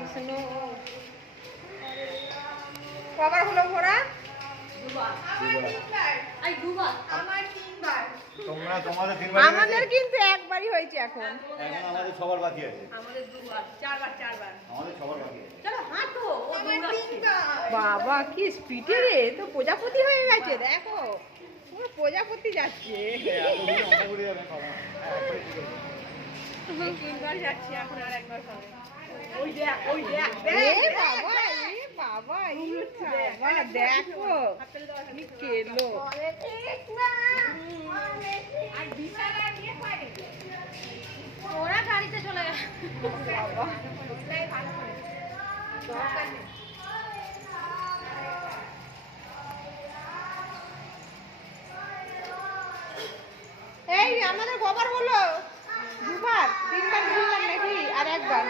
কৃষ্ণ। কবার হলো ঘোরা? আমাদের কিন্তু একবারই হয়েছে এখন। আমাদের সবার বাকি আছে। বাবা কি স্পিডে রে, তো প্রজাপতি হয়ে গেছে দেখো, পুরো প্রজাপতি যাচ্ছে। তিনবার যাচ্ছে, এখন আর একবার খাবে। বাবা দেখো কি খেলো। ওরা গাড়িতে চলে গেছে। এই আমাদের কবার হলো? দুবার, তিনবার বললাম নাকি আর একবার?